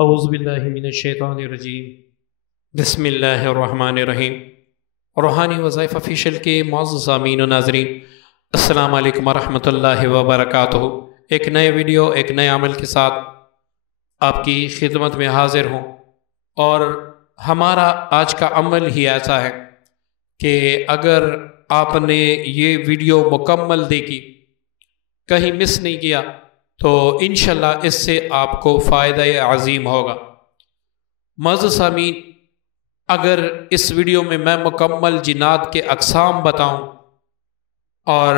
اعوذ باللہ من الشیطان الرجیم بسم اللہ الرحمن الرحیم۔ روحانی وظائف آفیشیل کے معزز سامعین و ناظرین، السلام علیکم ورحمۃ اللہ وبرکاتہ۔ ایک نئے ویڈیو، ایک نئے عمل کے ساتھ آپ کی خدمت میں حاضر ہوں، اور ہمارا آج کا عمل ہی ایسا ہے کہ اگر آپ نے یہ ویڈیو مکمل دیکھی، کہیں مس نہیں کیا، تو انشاءاللہ اس سے آپ کو فائدہ عظیم ہوگا۔ معزز سامعین، اگر اس ویڈیو میں مکمل جنات کے اقسام بتاؤں اور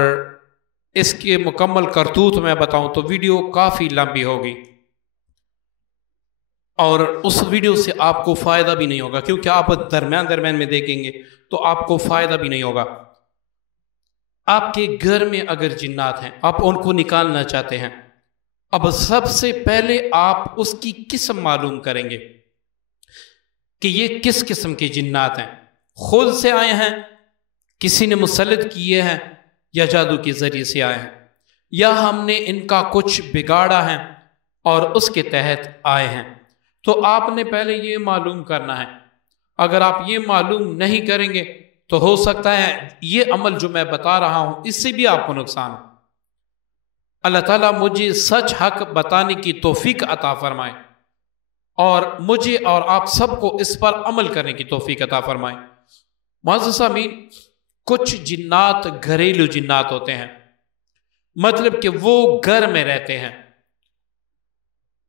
اس کے مکمل کرتوت میں بتاؤں تو ویڈیو کافی لمبی ہوگی، اور اس ویڈیو سے آپ کو فائدہ بھی نہیں ہوگا، کیونکہ آپ درمیان میں دیکھیں گے تو آپ کو فائدہ بھی نہیں ہوگا۔ آپ کے گھر میں اگر جنات ہیں، آپ ان کو نکالنا چاہتے ہیں، اب سب سے پہلے آپ اس کی قسم معلوم کریں گے کہ یہ کس قسم کے جنات ہیں۔ خود سے آئے ہیں، کسی نے مسلط کیے ہیں، یا جادو کے ذریعے سے آئے ہیں، یا ہم نے ان کا کچھ بگاڑا ہے اور اس کے تحت آئے ہیں۔ تو آپ نے پہلے یہ معلوم کرنا ہے۔ اگر آپ یہ معلوم نہیں کریں گے تو ہو سکتا ہے یہ عمل جو میں بتا رہا ہوں اس سے بھی آپ کو نقصان ہو۔ اللہ تعالیٰ مجھے سچ حق بتانے کی توفیق عطا فرمائے، اور مجھے اور آپ سب کو اس پر عمل کرنے کی توفیق عطا فرمائے۔ معزز سامعین، کچھ جنات گھریلو جنات ہوتے ہیں، مطلب کہ وہ گھر میں رہتے ہیں،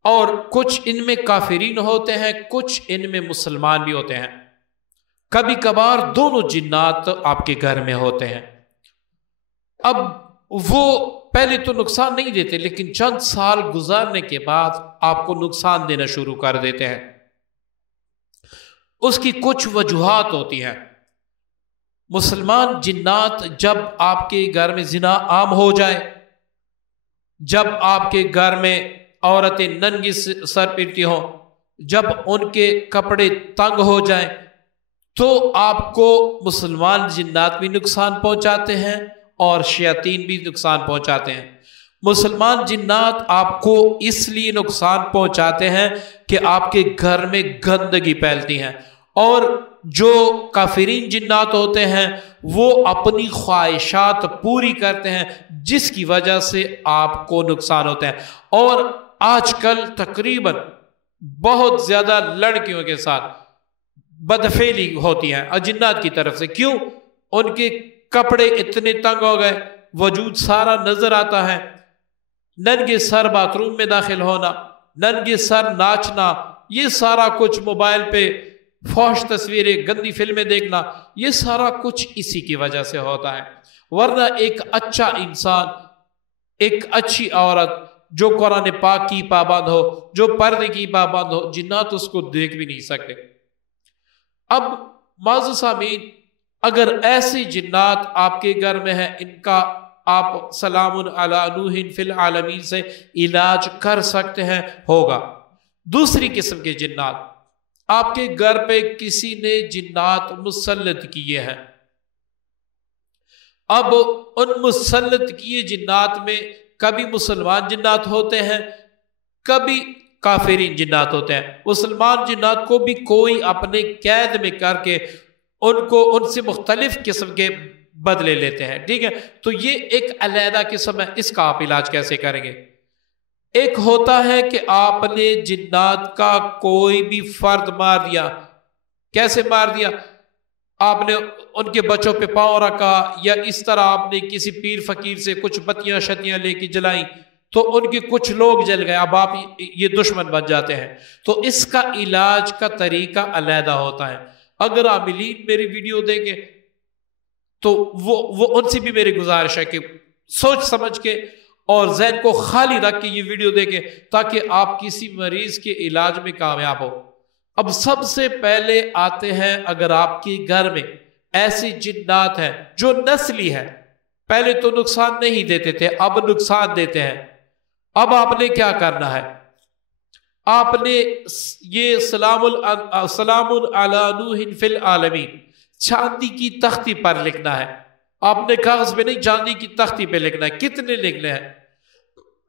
اور کچھ ان میں کافرین ہوتے ہیں، کچھ ان میں مسلمان بھی ہوتے ہیں۔ کبھی کبھار دونوں جنات آپ کے گھر میں ہوتے ہیں۔ اب وہ پہلے تو نقصان نہیں دیتے، لیکن چند سال گزارنے کے بعد آپ کو نقصان دینا شروع کر دیتے ہیں۔ اس کی کچھ وجوہات ہوتی ہیں۔ مسلمان جنات، جب آپ کے گھر میں زنا عام ہو جائے، جب آپ کے گھر میں عورتیں ننگی سر پھرتی ہوں، جب ان کے کپڑے تنگ ہو جائیں، تو آپ کو مسلمان جنات بھی نقصان پہنچاتے ہیں اور شیاطین بھی نقصان پہنچاتے ہیں۔ مسلمان جنات آپ کو اس لیے نقصان پہنچاتے ہیں کہ آپ کے گھر میں گندگی پھیلتی ہیں، اور جو کافرین جنات ہوتے ہیں وہ اپنی خواہشات پوری کرتے ہیں، جس کی وجہ سے آپ کو نقصان ہوتا ہے۔ اور آج کل تقریباً بہت زیادہ لڑکیوں کے ساتھ بدفعلی ہوتی ہے جنات کی طرف سے۔ کیوں؟ ان کے کپڑے اتنے تنگ ہو گئے، وجود سارا نظر آتا ہے، ننگے سر باتھ روم میں داخل ہونا، ننگے سر ناچنا، یہ سارا کچھ موبائل پہ فحش تصویریں، گندی فلمیں دیکھنا، یہ سارا کچھ اسی کی وجہ سے ہوتا ہے۔ ورنہ ایک اچھا انسان، ایک اچھی عورت جو قرآن پاک کی پابند ہو، جو پردے کی پابند ہو، جنات اس کو دیکھ بھی نہیں سکتے۔ اب معزز سامعین، اگر ایسے جنات آپ کے گھر میں ہیں، ان کا آپ سلام علی نوح فی العالمین سے علاج کر سکتے ہیں، ہوگا۔ دوسری قسم کے جنات، آپ کے گھر پہ کسی نے جنات مسلط کیے ہیں۔ اب ان مسلط کیے جنات میں کبھی مسلمان جنات ہوتے ہیں، کبھی کافرین جنات ہوتے ہیں۔ مسلمان جنات کو بھی کوئی اپنے قید میں کر کے ان سے مختلف قسم کے بدلے لیتے ہیں، ٹھیک ہے؟ تو یہ ایک علیحدہ قسم ہے، اس کا آپ علاج کیسے کریں گے؟ ایک ہوتا ہے کہ آپ نے جنات کا کوئی بھی فرد مار دیا۔ کیسے مار دیا؟ آپ نے ان کے بچوں پہ پاؤں رکھا، یا اس طرح آپ نے کسی پیر فقیر سے کچھ بتیاں شتیاں لے کے جلائیں، تو ان کے کچھ لوگ جل گئے، اب آپ یہ دشمن بن جاتے ہیں۔ تو اس کا علاج کا طریقہ علیحدہ ہوتا ہے۔ اگر عاملین میری ویڈیو دیکھیں تو وہ ان سے بھی میری گزارش ہے کہ سوچ سمجھ کے اور ذہن کو خالی رکھ کے یہ ویڈیو دیکھیں، تاکہ آپ کسی مریض کے علاج میں کامیاب ہو۔ اب سب سے پہلے آتے ہیں، اگر آپ کے گھر میں ایسی جنات ہیں جو نسلی ہے، پہلے تو نقصان نہیں دیتے تھے، اب نقصان دیتے ہیں، اب آپ نے کیا کرنا ہے؟ آپ نے یہ سلام علی نوح فی العالمین چاندی کی تختی پر لکھنا ہے۔ آپ نے کاغذ پہ نہیں، چاندی کی تختی پہ لکھنا ہے۔ کتنے لکھنے ہیں؟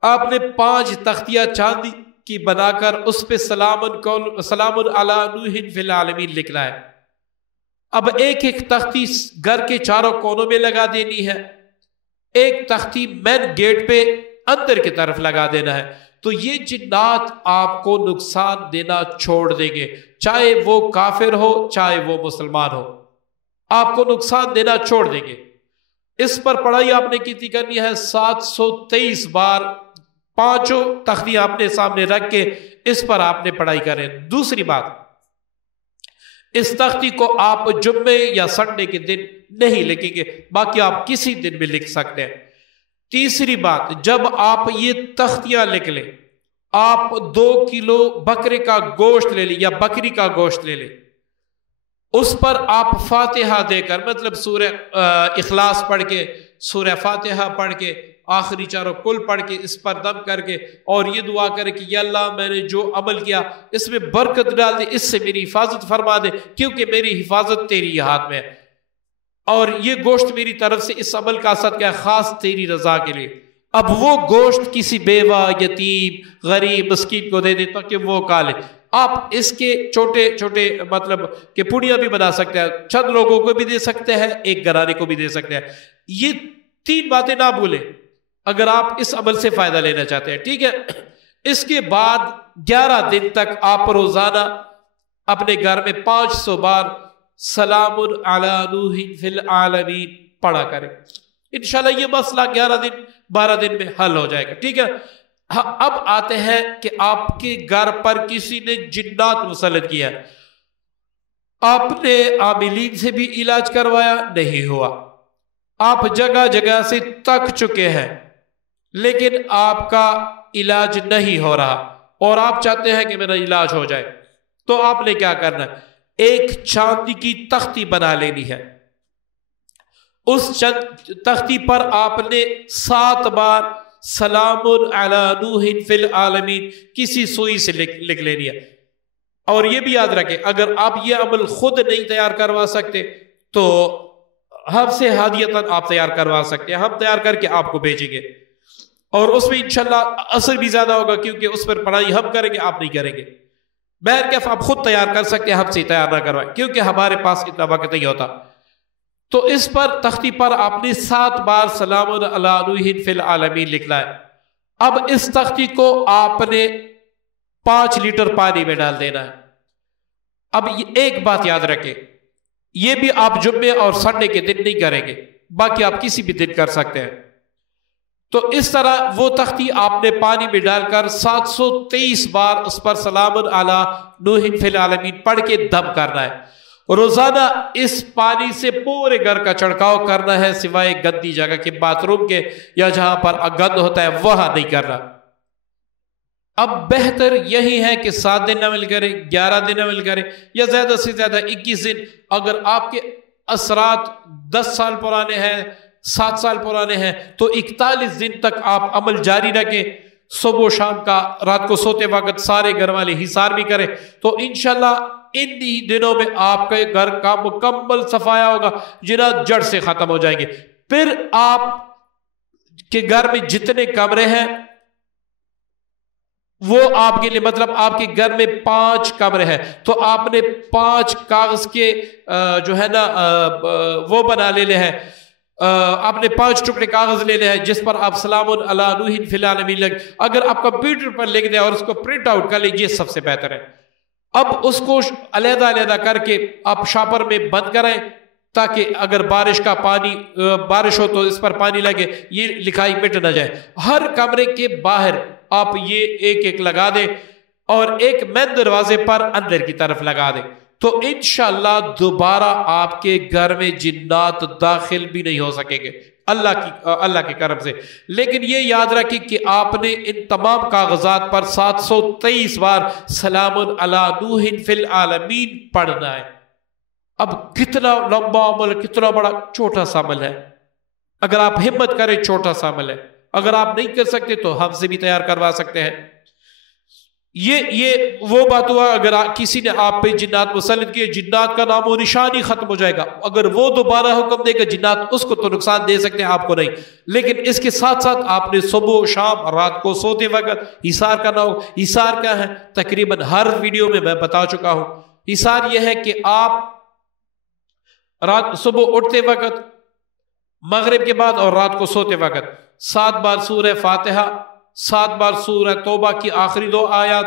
آپ نے 5 تختیاں چاندی کی بنا کر اس پہ سلام علی نوح فی العالمین لکھنا ہے۔ اب ایک ایک تختی گھر کے چاروں کونوں میں لگا دینی ہے، ایک تختی مین گیٹ پہ اندر کی طرف لگا دینا ہے۔ تو یہ جنات آپ کو نقصان دینا چھوڑ دیں گے، چاہے وہ کافر ہو چاہے وہ مسلمان ہو، آپ کو نقصان دینا چھوڑ دیں گے۔ اس پر پڑھائی آپ نے کتنی کرنی ہے؟ 723 بار، پانچوں تختیاں اپنے سامنے رکھ کے اس پر آپ نے پڑھائی کریں۔ دوسری بات، اس تختی کو آپ جمعے یا سنڈے کے دن نہیں لکھیں گے، باقی آپ کسی دن بھی لکھ سکتے ہیں۔ تیسری بات، جب آپ یہ تختیاں لکھ لیں، آپ 2 کلو بکرے کا گوشت لے لیں یا بکری کا گوشت لے لیں، اس پر آپ فاتحہ دے کر، مطلب سورہ اخلاص پڑھ کے، سورہ فاتحہ پڑھ کے، آخری چاروں کل پڑھ کے اس پر دم کر کے، اور یہ دعا کرے کہ یا اللہ میں نے جو عمل کیا اس میں برکت ڈال دے، اس سے میری حفاظت فرما دے، کیونکہ میری حفاظت تیری ہاتھ میں ہے، اور یہ گوشت میری طرف سے اس عمل کا صدقہ ہے خاص تیری رضا کے لیے۔ اب وہ گوشت کسی بیوہ، یتیم، غریب، مسکین کو دے دے تاکہ وہ کھا لے۔ آپ اس کے چھوٹے چھوٹے مطلب کہ پڑیاں بھی بنا سکتے ہیں، چند لوگوں کو بھی دے سکتے ہیں، ایک گھرانے کو بھی دے سکتے ہیں۔ یہ 3 باتیں نہ بھولیں اگر آپ اس عمل سے فائدہ لینا چاہتے ہیں، ٹھیک ہے؟ اس کے بعد 11 دن تک آپ روزانہ اپنے گھر میں 500 بار سلام علی نوح فی العالمین پڑھا کریں۔ انشاءاللہ یہ مسئلہ 12 دن میں حل ہو جائے گا، ٹھیک ہے؟ اب آتے ہیں کہ آپ کے گھر پر کسی نے جنات مسلط کیا، آپ نے عاملین سے بھی علاج کروایا، نہیں ہوا، آپ جگہ جگہ سے تک چکے ہیں لیکن آپ کا علاج نہیں ہو رہا، اور آپ چاہتے ہیں کہ میرا علاج ہو جائے، تو آپ نے کیا کرنا ہے؟ ایک چاندی کی تختی بنا لینی ہے، اس تختی پر آپ نے 7 بار سلام علی نوح فی العالمین کسی سوئی سے لکھ لینی ہے۔ اور یہ بھی یاد رکھیں، اگر آپ یہ عمل خود نہیں تیار کروا سکتے تو ہم سے ہدیتاً آپ تیار کروا سکتے ہیں، ہم تیار کر کے آپ کو بھیجیں گے، اور اس میں انشاءاللہ اثر بھی زیادہ ہوگا کیونکہ اس پر پڑھائی ہم کریں گے، آپ نہیں کریں گے۔ بہرکیف آپ خود تیار کر سکتے ہیں، ہم سے تیار نہ کروائیں کیونکہ ہمارے پاس اتنا وقت نہیں ہوتا۔ تو اس پر تختی پر آپ نے 7 بار سلام علی نوح فی العالمین لکھنا ہے۔ اب اس تختی کو آپ نے 5 لیٹر پانی میں ڈال دینا ہے۔ اب ایک بات یاد رکھیں، یہ بھی آپ جمعے اور سنڈے کے دن نہیں کریں گے، باقی آپ کسی بھی دن کر سکتے ہیں۔ تو اس طرح وہ تختی آپ نے پانی میں ڈال کر 723 بار اس پر سلام علی نوح فی العالمین پڑھ کے دم کرنا ہے۔ روزانہ اس پانی سے پورے گھر کا چھڑکاؤ کرنا ہے، سوائے گندی جگہ کے، باتھ روم کے یا جہاں پر گند ہوتا ہے وہاں نہیں کرنا۔ اب بہتر یہی ہے کہ 7 دن عمل کریں، 11 دن عمل کریں، یا زیادہ سے زیادہ 21 دن۔ اگر آپ کے اثرات 10 سال پرانے ہیں، 7 سال پرانے ہیں، تو 41 دن تک آپ عمل جاری رکھیں، صبح و شام کا، رات کو سوتے وقت سارے گھر والے حصار بھی کریں، تو انشاءاللہ انہی دنوں میں آپ کے گھر کا مکمل صفایا ہوگا، جنات جڑ سے ختم ہو جائیں گے۔ پھر آپ کے گھر میں جتنے کمرے ہیں وہ آپ کے لیے، مطلب آپ کے گھر میں 5 کمرے ہیں تو آپ نے 5 کاغذ کے جو ہے نا وہ بنا لینے ہیں، آپ نے 5 ٹکڑے کاغذ لینے ہیں جس پر آپ سلام علی نوح فی العالمین لکھ، اگر آپ کمپیوٹر پر لکھ دیں اور اس کو پرنٹ آؤٹ کر لیں، یہ سب سے بہتر ہے۔ اب اس کو علیحدہ علیحدہ کر کے آپ شاپر میں بند کریں تاکہ اگر بارش کا پانی، بارش ہو تو اس پر پانی لگے، یہ لکھائی مٹ نہ جائے۔ ہر کمرے کے باہر آپ یہ ایک ایک لگا دیں اور ایک مین دروازے پر اندر کی طرف لگا دیں، تو انشاءاللہ دوبارہ آپ کے گھر میں جنات داخل بھی نہیں ہو سکیں گے اللہ کے کرم سے۔ لیکن یہ یاد رکھیں کہ آپ نے ان تمام کاغذات پر 723 بار سلام علی نوح فی العالمین پڑھنا ہے۔ اب کتنا لمبا عمل، کتنا بڑا، چھوٹا سا عمل ہے، اگر آپ ہمت کریں چھوٹا سا عمل ہے، اگر آپ نہیں کر سکتے تو ہم سے بھی تیار کروا سکتے ہیں۔ یہ وہ بات ہوا اگر کسی نے آپ پہ جنات مسلط کیے، جنات کا نام و نشان ہی ختم ہو جائے گا. اگر وہ دوبارہ حکم دے گا جنات اس کو تو نقصان دے سکتے ہیں، آپ کو نہیں. لیکن اس کے ساتھ ساتھ آپ نے صبح شام رات کو سوتے وقت حصار کرنا ہو. حصار کیا ہے؟ تقریباً ہر ویڈیو میں بتا چکا ہوں. حصار یہ ہے کہ آپ رات صبح اٹھتے وقت، مغرب کے بعد اور رات کو سوتے وقت 7 بار سورہ فاتحہ، 7 بار سورہ توبہ کی آخری 2 آیات،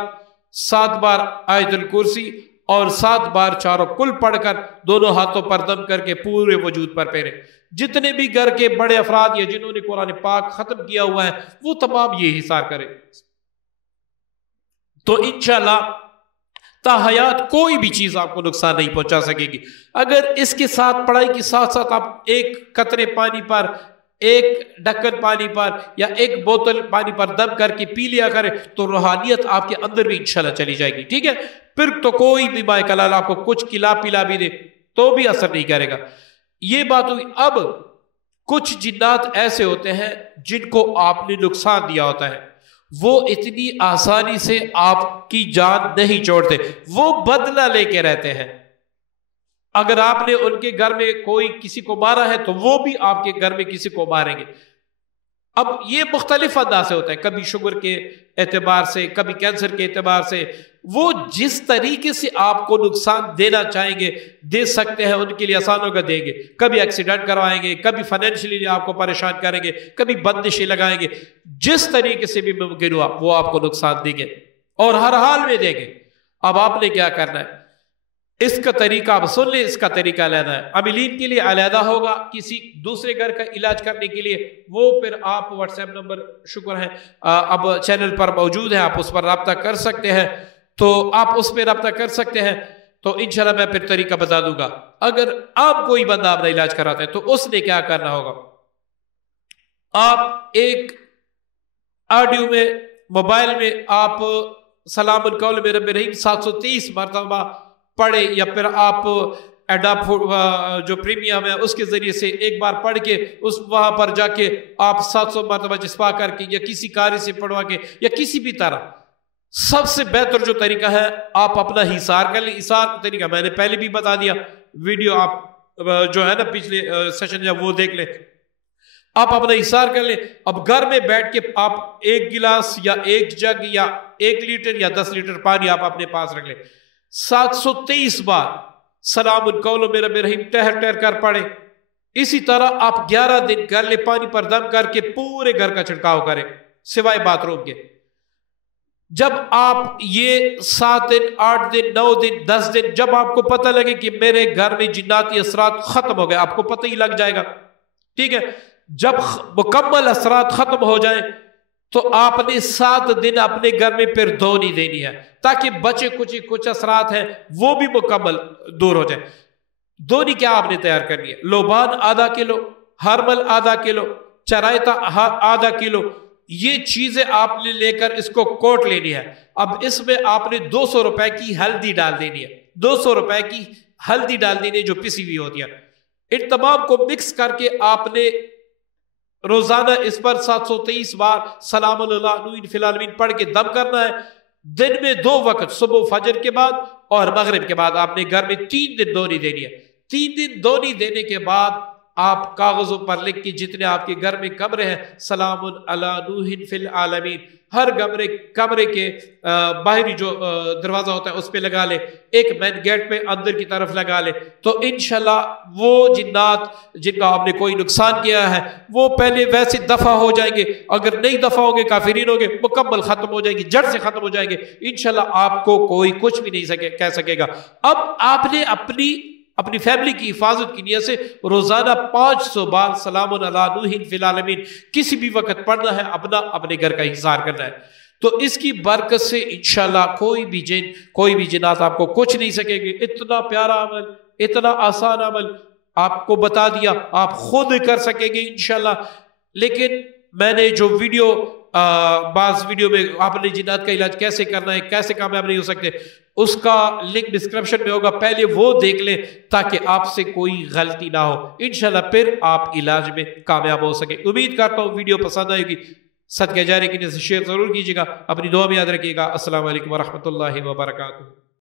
7 بار آیت الکرسی اور 7 بار چاروں کل پڑھ کر دونوں ہاتھوں پر دم کر کے پورے وجود پر پھیرے. جتنے بھی گھر کے بڑے افراد یا جنہوں نے قرآن پاک ختم کیا ہوا ہے وہ تمام یہ حصار کریں تو انشاءاللہ تا حیات کوئی بھی چیز آپ کو نقصان نہیں پہنچا سکے گی. اگر اس کے ساتھ پڑھائی کے ساتھ ساتھ آپ ایک قطرے پانی پر، ایک ڈھکن پانی پر یا ایک بوتل پانی پر دم کر کے پی لیا کرے تو روحانیت آپ کے اندر بھی انشاءاللہ چلی جائے گی. ٹھیک ہے، پھر تو کوئی بھی ماء کلال آپ کو کچھ کھلا پلا بھی دے تو بھی اثر نہیں کرے گا. یہ بات ہوئی. اب کچھ جنات ایسے ہوتے ہیں جن کو آپ نے نقصان دیا ہوتا ہے، وہ اتنی آسانی سے آپ کی جان نہیں چھوڑتے، وہ بدلہ لے کے رہتے ہیں. اگر آپ نے ان کے گھر میں کوئی کسی کو مارا ہے تو وہ بھی آپ کے گھر میں کسی کو ماریں گے. اب یہ مختلف انداز سے ہوتا ہے، کبھی شوگر کے اعتبار سے، کبھی کینسر کے اعتبار سے. وہ جس طریقے سے آپ کو نقصان دینا چاہیں گے دے سکتے ہیں، ان کے لیے آسان ہوگا دیں گے. کبھی ایکسیڈنٹ کروائیں گے، کبھی فائنینشلی آپ کو پریشان کریں گے، کبھی بندشیں لگائیں گے. جس طریقے سے بھی ممکن ہوا وہ آپ کو نقصان دیں گے اور ہر حال میں دیں گے. اب آپ نے کیا کرنا ہے؟ اس کا طریقہ آپ سن لیں. اس کا طریقہ علیحدہ ہے، عاملین کے لیے علیحدہ ہوگا، کسی دوسرے گھر کا علاج کرنے کے لیے وہ پھر آپ واٹس ایپ نمبر شکر ہے اب چینل پر موجود ہے، آپ اس پر رابطہ کر سکتے ہیں. تو آپ اس پہ رابطہ کر سکتے ہیں تو انشاءاللہ میں پھر طریقہ بتا دوں گا. اگر آپ کوئی بندہ اپنا علاج کراتے ہیں تو اس نے کیا کرنا ہوگا؟ آپ ایک آڈیو میں موبائل میں آپ سلام القول میں رب رحیم 730 مرتبہ پڑھے، یا پھر آپ ایڈاپ جو پریمیم ہے اس کے ذریعے سے ایک بار پڑھ کے اس وہاں پر جا کے آپ 700 مرتبہ جسپا کر کے یا کسی قاری سے پڑھوا کے یا کسی بھی طرح. سب سے بہتر جو طریقہ ہے آپ اپنا حصار کر لیں. حصار کا طریقہ میں نے پہلے بھی بتا دیا، ویڈیو آپ جو ہے نا پچھلے سیشن یا وہ دیکھ لیں. آپ اپنا حصار کر لیں. اب گھر میں بیٹھ کے آپ 1 گلاس یا 1 جگ یا 1 لیٹر یا 10 لیٹر پانی آپ اپنے پاس رکھ لیں. 723 بار سلام القول میں رب رحیم ٹہر ٹہر کر پڑھیں. اسی طرح آپ 11 دن گلے پانی پر دم کر کے پورے گھر کا چھڑکاؤ کریں سوائے باتھ روم کے. جب آپ یہ 7 دن 8 دن 9 دن 10 دن جب آپ کو پتہ لگے کہ میرے گھر میں جناتی اثرات ختم ہو گئے، آپ کو پتہ ہی لگ جائے گا. ٹھیک ہے، جب مکمل اثرات ختم ہو جائیں تو آپ نے 7 دن اپنے گھر میں پھر دھونی دینی ہے تاکہ بچے کچھ اثرات ہیں وہ بھی مکمل دور ہو جائیں. دھونی کیا آپ نے تیار کرنی ہے؟ لوبان آدھا کلو، ہرمل آدھا کلو، چرائتا آدھا کلو. یہ چیزیں آپ نے لے کر اس کو کوٹ لینی ہے. اب اس میں آپ نے 200 روپے کی ہلدی ڈال دینی ہے. 200 روپے کی ہلدی ڈال دینی ہے جو پسی ہوئی ہوتی ہے. ان تمام کو مکس کر کے آپ نے روزانہ اس پر 723 بار سلام اللہ فی العالمین پڑھ کے دم کرنا ہے. دن میں 2 وقت، صبح فجر کے بعد اور مغرب کے بعد آپ نے گھر میں 3 دن دھونی دینی ہے. 3 دن دھونی دینے کے بعد آپ کاغذوں پر لکھ کے جتنے آپ کے گھر میں کمرے ہیں سلام علی نوح فی العالمین ہر کمرے کے باہری جو دروازہ ہوتا ہے اس پہ لگا لے. ایک مین گیٹ پہ اندر کی طرف لگا لے تو انشاءاللہ وہ جنات جن کا آپ نے کوئی نقصان کیا ہے وہ پہلے ویسے دفع ہو جائیں گے. اگر نہیں دفع ہوں گے کافرین ہوں گے مکمل ختم ہو جائیں گے، جڑ سے ختم ہو جائیں گے. انشاءاللہ آپ کو کوئی کچھ بھی نہیں کہہ سکے گا. اب آپ نے اپنی فیملی کی حفاظت کی نیت سے روزانہ 500 بار سلام علی نوح فی العالمین کسی بھی وقت پڑھنا ہے، اپنے گھر کا حصار کرنا ہے. تو اس کی برکت سے انشاءاللہ کوئی بھی جنات آپ کو کچھ نہیں سکے گے. اتنا پیارا عمل، اتنا آسان عمل آپ کو بتا دیا، آپ خود کر سکیں گے انشاءاللہ. لیکن میں نے جو بعض ویڈیو میں آپ نے جنات کا علاج کیسے کرنا ہے، کیسے کامیاب نہیں ہو سکتے، اس کا لنک ڈسکرپشن میں ہوگا، پہلے وہ دیکھ لیں تاکہ آپ سے کوئی غلطی نہ ہو. انشاءاللہ پھر آپ علاج میں کامیاب ہو سکے. امید کرتا ہوں ویڈیو پسند آئے گی. صدقہ جاری کی نیت سے شیئر ضرور کیجیے گا. اپنی دعا میں یاد رکھیے گا. السلام علیکم ورحمۃ اللہ وبرکاتہ.